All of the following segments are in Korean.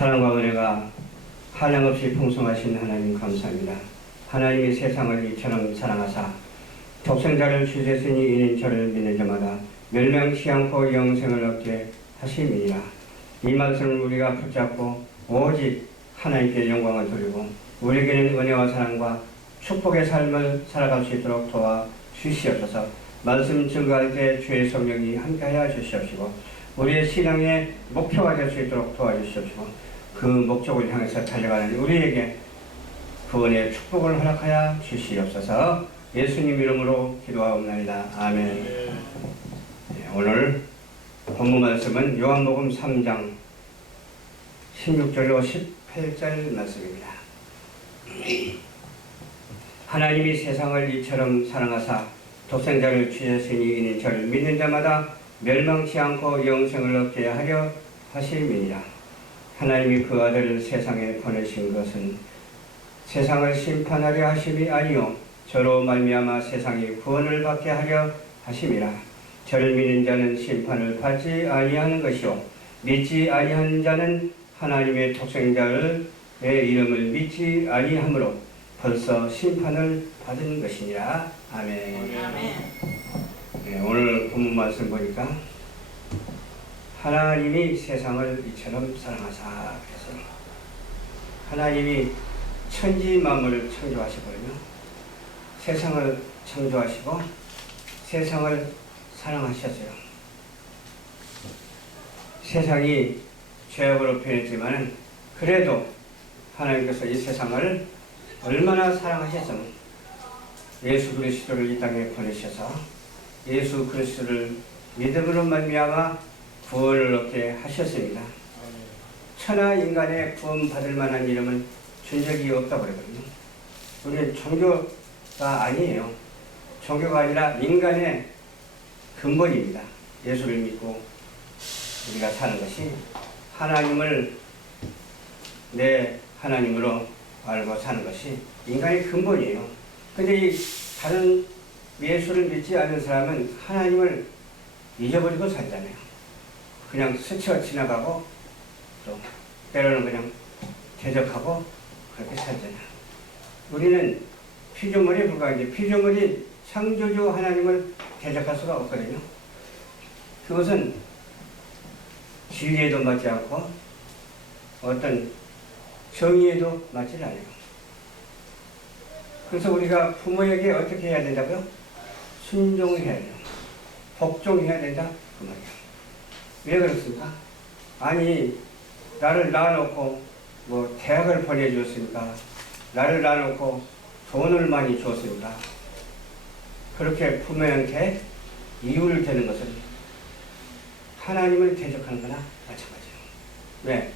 사랑과 은혜가 한량없이 풍성하신 하나님 감사합니다. 하나님이 세상을 이처럼 사랑하사 독생자를 주셨으니 이는 저를 믿는 자마다 멸망치 않고 영생을 얻게 하심이니라. 이 말씀을 우리가 붙잡고 오직 하나님께 영광을 돌리고 우리에게는 은혜와 사랑과 축복의 삶을 살아갈 수 있도록 도와 주시옵소서. 말씀 증거할 때 주의 성령이 함께하여 주시옵시고 우리의 신앙의 목표가 될 수 있도록 도와주시옵시고 그 목적을 향해서 달려가는 우리에게 구원의 축복을 허락하여 주시옵소서. 예수님 이름으로 기도하옵나이다. 아멘. 네, 오늘 본문 말씀은 요한복음 3장 16절로 18절 말씀입니다. 하나님이 세상을 이처럼 사랑하사 독생자를 주셨으니 이는 저를 믿는 자마다 멸망치 않고 영생을 얻게 하려 하심이니라. 하나님이 그 아들을 세상에 보내신 것은 세상을 심판하려 하심이 아니요 저로 말미암아 세상이 구원을 받게 하려 하심이라. 저를 믿는 자는 심판을 받지 아니하는 것이요 믿지 아니하는 자는 하나님의 독생자의 이름을 믿지 아니하므로 벌써 심판을 받은 것이니라. 아멘. 아멘. 네, 오늘 본문 말씀 보니까 하나님이 세상을 이처럼 사랑하사 그래서 하나님이 천지 만물을 창조하시거든요. 세상을 창조하시고 세상을 사랑하셨어요. 세상이 죄악으로 변했지만 그래도 하나님께서 이 세상을 얼마나 사랑하셨으면 예수 그리스도를 이 땅에 보내셔서 예수 그리스도를 믿음으로 말미암아 구원을 얻게 하셨습니다. 천하 인간의 구원받을 만한 이름은 준 적이 없다고 그러거든요. 우리는 종교가 아니에요. 종교가 아니라 인간의 근본입니다. 예수를 믿고 우리가 사는 것이 하나님을 내 하나님으로 알고 사는 것이 인간의 근본이에요. 근데 이 다른 예수를 믿지 않는 사람은 하나님을 잊어버리고 살잖아요. 그냥 스쳐 지나가고 또 때로는 그냥 대적하고 그렇게 살잖아요. 우리는 피조물에 불과한데 피조물이 창조주 하나님을 대적할 수가 없거든요. 그것은 진리에도 맞지 않고 어떤 정의에도 맞지 않아요. 그래서 우리가 부모에게 어떻게 해야 된다고요? 순종해야 돼요. 복종해야 된다 그 말이에요. 왜 그렇습니까? 아니 나를 낳아놓고 뭐 대학을 보내주었으니까 나를 낳아놓고 돈을 많이 줬으니까 그렇게 부모한테 이유를 대는 것은 하나님을 대적하는 거나 마찬가지예요. 왜?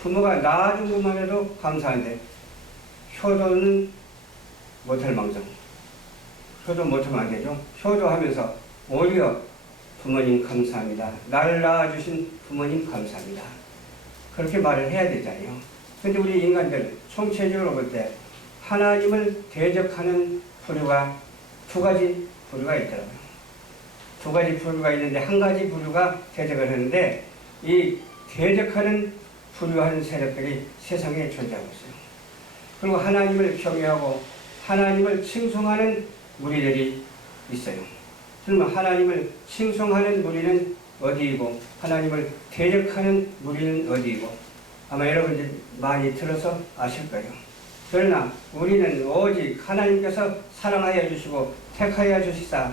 부모가 낳아준 것만 해도 감사한데 효도는 못할 망정. 효도 못하면 안 되죠. 효도하면서 오히려 부모님 감사합니다. 나를 낳아주신 부모님 감사합니다. 그렇게 말을 해야 되잖아요. 근데 우리 인간들 총체적으로 볼 때 하나님을 대적하는 부류가 두 가지 부류가 있더라고요. 두 가지 부류가 있는데 한 가지 부류가 대적을 하는데 이 대적하는 부류한 세력들이 세상에 존재하고 있어요. 그리고 하나님을 경외하고 하나님을 칭송하는 무리들이 있어요. 그러면 하나님을 칭송하는 무리는 어디이고 하나님을 대적하는 무리는 어디이고 아마 여러분들 많이 들어서 아실 거예요. 그러나 우리는 오직 하나님께서 사랑하여 주시고 택하여 주시사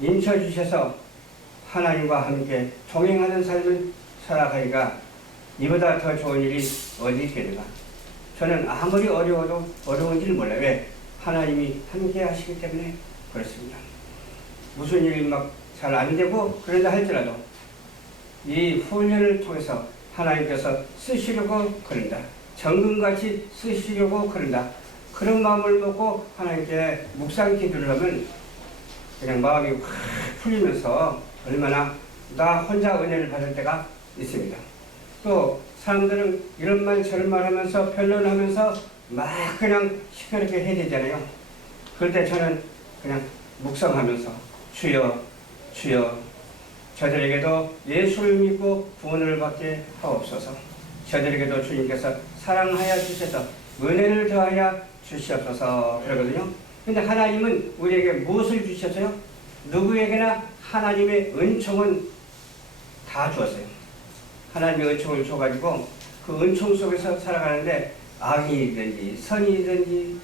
인쳐 주셔서 하나님과 함께 동행하는 삶을 살아가기가 이보다 더 좋은 일이 어디 있겠는가. 저는 아무리 어려워도 어려운지를 몰라요. 왜? 하나님이 함께 하시기 때문에 그렇습니다. 무슨 일이 막 잘 안 되고 그런다 할지라도 이 훈련을 통해서 하나님께서 쓰시려고 그런다. 정금같이 쓰시려고 그런다. 그런 마음을 먹고 하나님께 묵상 기도를 하면 그냥 마음이 확 풀리면서 얼마나 나 혼자 은혜를 받을 때가 있습니다. 또 사람들은 이런 말 저런 말 하면서 변론하면서 막 그냥 시끄럽게 해야 되잖아요. 그럴 때 저는 그냥 묵상하면서 주여 주여 저들에게도 예수를 믿고 구원을 받게 하옵소서. 저들에게도 주님께서 사랑하여 주셔서 은혜를 더하여 주시옵소서 그러거든요. 근데 하나님은 우리에게 무엇을 주셨어요? 누구에게나 하나님의 은총은 다 주었어요. 하나님의 은총을 줘가지고 그 은총 속에서 살아가는데 악이든지 선이든지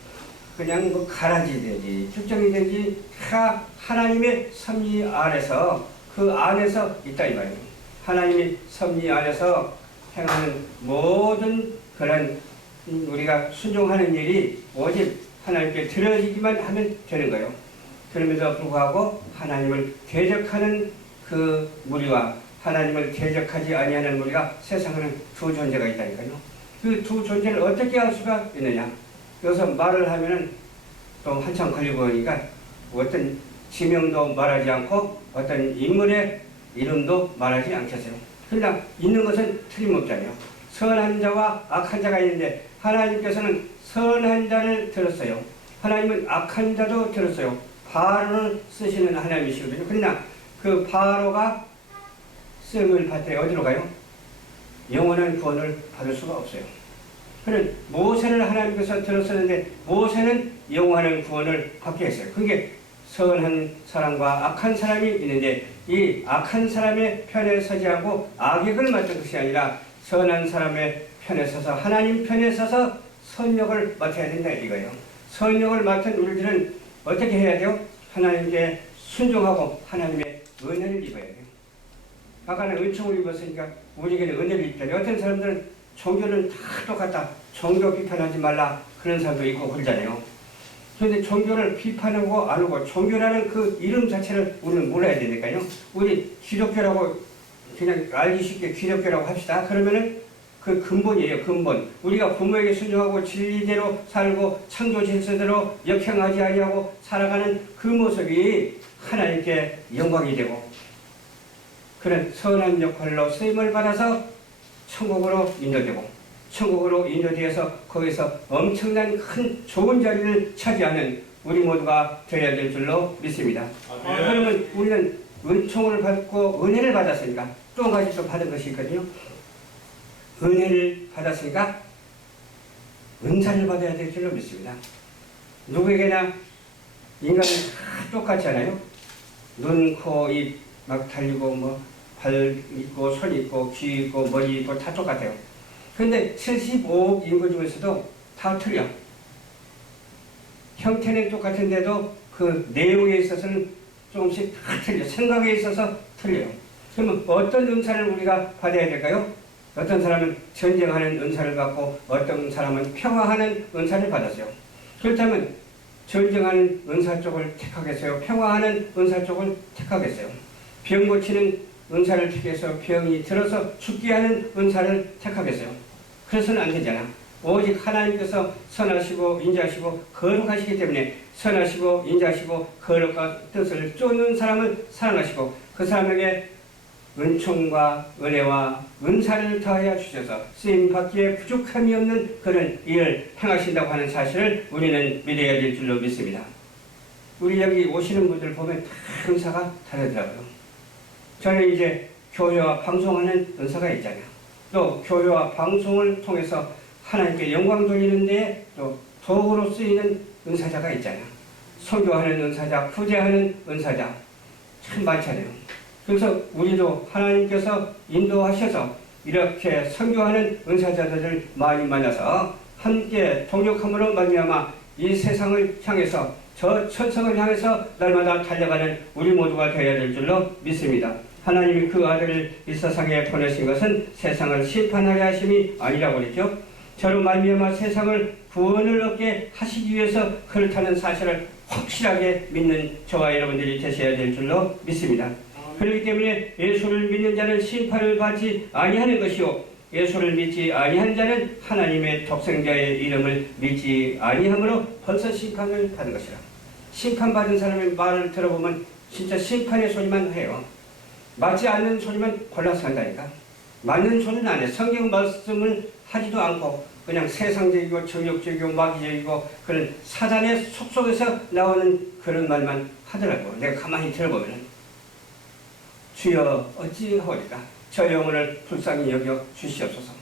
그냥 뭐 가라지든지 축정이든지 다 하나님의 섭리 아래서 그 안에서 있다 이 말이에요. 하나님의 섭리 안에서 행하는 모든 그런 우리가 순종하는 일이 오직 하나님께 드려지기만 하면 되는 거예요. 그럼에도 불구하고 하나님을 대적하는 그 무리와 하나님을 대적하지 아니하는 무리가 세상에는 두 존재가 있다니까요. 그 두 존재를 어떻게 알 수가 있느냐? 여기서 말을 하면은 또 한참 걸리고 하니까 어떤 지명도 말하지 않고 어떤 인물의 이름도 말하지 않겠어요. 그러나 있는 것은 틀림없잖아요. 선한 자와 악한 자가 있는데 하나님께서는 선한 자를 들었어요. 하나님은 악한 자도 들었어요. 바로를 쓰시는 하나님이시거든요. 그러나 그 바로가 쓰임을 받을 때 어디로 가요? 영원한 구원을 받을 수가 없어요. 그는 모세를 하나님께서 들었었는데 모세는 영원한 구원을 받게 했어요. 그게 선한 사람과 악한 사람이 있는데 이 악한 사람의 편에 서지 않고 악역을 맡은 것이 아니라 선한 사람의 편에 서서 하나님 편에 서서 선역을 맡아야 된다 이거예요. 선역을 맡은 우리들은 어떻게 해야 돼요? 하나님께 순종하고 하나님의 은혜를 입어야 돼요. 아까는 은총을 입었으니까 우리에게는 은혜를 입잖아요. 어떤 사람들은 종교는 다 똑같다. 종교 비판하지 말라. 그런 사람도 있고 그러잖아요. 그런데 종교를 비판하고 안 하고 종교라는 그 이름 자체를 우리는 몰라야 되니까요. 우리 기독교라고 그냥 알기 쉽게 기독교라고 합시다. 그러면은 그 근본이에요. 근본. 우리가 부모에게 순종하고 진리대로 살고 창조 질서대로 역행하지 아니하고 살아가는 그 모습이 하나님께 영광이 되고 그런 선한 역할로 쓰임을 받아서 천국으로 인도되고 천국으로 인도되어서 거기서 엄청난 큰 좋은 자리를 차지하는 우리 모두가 되어야 될 줄로 믿습니다. 그러면 우리는 은총을 받고 은혜를 받았으니까 또 한 가지 또 받은 것이 있거든요. 은혜를 받았으니까 은사를 받아야 될 줄로 믿습니다. 누구에게나 인간은 다 똑같지 않아요? 눈, 코, 입 막 달리고 뭐 발 있고 손 있고 귀 있고 머리 있고 다 똑같아요. 그런데 75억 인구 중에서도 다 틀려. 형태는 똑같은데도 그 내용에 있어서는 조금씩 다 틀려. 생각에 있어서 틀려요. 그러면 어떤 은사를 우리가 받아야 될까요? 어떤 사람은 전쟁하는 은사를 받고 어떤 사람은 평화하는 은사를 받았어요. 그렇다면 전쟁하는 은사 쪽을 택하겠어요? 평화하는 은사 쪽을 택하겠어요? 병 고치는 은사를 택해서 병이 들어서 죽게 하는 은사를 택하겠어요? 그래서는 안 되잖아. 오직 하나님께서 선하시고 인자하시고 거룩하시기 때문에 선하시고 인자하시고 거룩한 뜻을 쫓는 사람을 사랑하시고 그 사람에게 은총과 은혜와 은사를 더하여 주셔서 쓰임받기에 부족함이 없는 그런 일을 행하신다고 하는 사실을 우리는 믿어야 될 줄로 믿습니다. 우리 여기 오시는 분들 보면 다 은사가 다르더라고요. 저는 이제 교회와 방송하는 은사가 있잖아요. 또 교회와 방송을 통해서 하나님께 영광 돌리는 데에 또 도구로 쓰이는 은사자가 있잖아요. 선교하는 은사자, 구제하는 은사자 참 많잖아요. 그래서 우리도 하나님께서 인도하셔서 이렇게 선교하는 은사자들을 많이 만나서 함께 동력함으로 말미암아 이 세상을 향해서 저 천성을 향해서 날마다 달려가는 우리 모두가 되어야 될 줄로 믿습니다. 하나님이 그 아들을 이 세상에 보내신 것은 세상을 심판하려 하심이 아니라고 그랬죠. 저로 말미암아 세상을 구원을 얻게 하시기 위해서 그렇다는 사실을 확실하게 믿는 저와 여러분들이 되셔야 될 줄로 믿습니다. 그렇기 때문에 예수를 믿는 자는 심판을 받지 아니하는 것이요 예수를 믿지 아니한 자는 하나님의 독생자의 이름을 믿지 아니하므로 벌써 심판을 받은 것이라. 심판받은 사람의 말을 들어보면 진짜 심판의 소리만 해요. 맞지 않는 소리만 골라서 한다니까. 맞는 소리는 안 해. 성경 말씀을 하지도 않고 그냥 세상적이고 정욕적이고 마귀적이고 그런 사단의 속속에서 나오는 그런 말만 하더라고. 내가 가만히 들어보면 주여 어찌하오리까 저 영혼을 불쌍히 여겨 주시옵소서.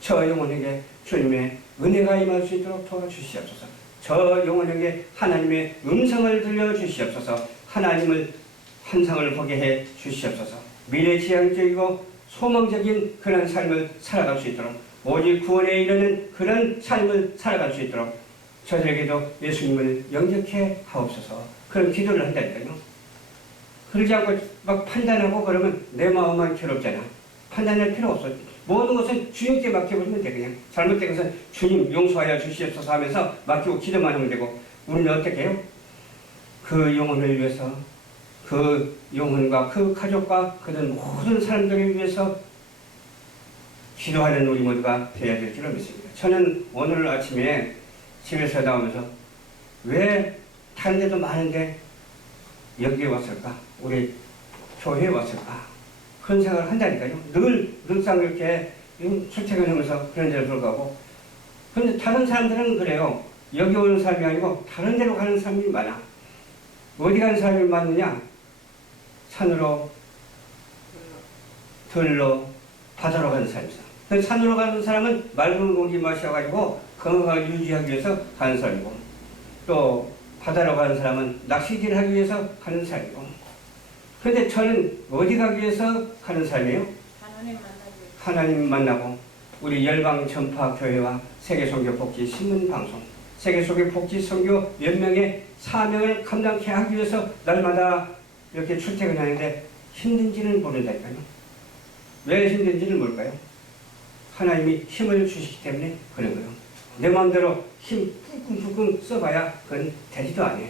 저 영혼에게 주님의 은혜가 임할 수 있도록 도와주시옵소서. 저 영혼에게 하나님의 음성을 들려주시옵소서. 하나님을 환상을 보게 해 주시옵소서. 미래지향적이고 소망적인 그런 삶을 살아갈 수 있도록, 오직 구원에 이르는 그런 삶을 살아갈 수 있도록 저들에게도 예수님을 영접해 하옵소서. 그런 기도를 한다니까요. 그러지 않고 막 판단하고 그러면 내 마음만 괴롭잖아. 판단할 필요 없어. 모든 것은 주님께 맡겨버리면 돼. 그냥 잘못된 것은 주님 용서하여 주시옵소서 하면서 맡기고 기도만 하면 되고, 우리는 어떻게 해요? 그 영혼을 위해서, 그 영혼과 그 가족과 그들 모든 사람들을 위해서 기도하는 우리 모두가 되어야 될 줄로 믿습니다. 저는 오늘 아침에 집에서 나오면서 왜 다른 데도 많은데 여기에 왔을까? 우리 교회에 왔을까? 그런 생각을 한다니까요. 늘상 이렇게 출퇴근하면서 그런 데를 불구하고. 그런데 다른 사람들은 그래요. 여기 오는 사람이 아니고 다른 데로 가는 사람이 많아. 어디 가는 사람이 많느냐? 산으로, 들로, 바다로 가는 사람이죠. 산으로 가는 사람은 맑은 공기 마셔가지고 건강을 유지하기 위해서 가는 사람이고, 또 바다로 가는 사람은 낚시질을 하기 위해서 가는 사람이고. 그런데 저는 어디 가기 위해서 가는 사람이에요? 하나님 만나고 우리 열방 전파 교회와 세계선교 복지 신문 방송, 세계선교 복지 선교 연명의 사명을 감당케 하기 위해서 날마다 이렇게 출퇴근하는데 힘든지는 모른다니까요. 왜 힘든지는 모를까요? 하나님이 힘을 주시기 때문에 그런 거예요. 내 마음대로 힘 쿵쿵쿵 써봐야 그건 되지도 않아요.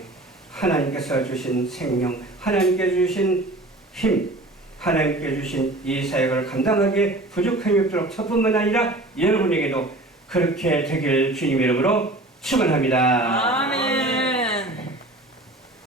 하나님께서 주신 생명, 하나님께 주신 힘, 하나님께 주신 이 사역을 감당하기에 부족함이 없도록 저뿐만 아니라 여러분에게도 그렇게 되길 주님의 이름으로 축원합니다. 아멘.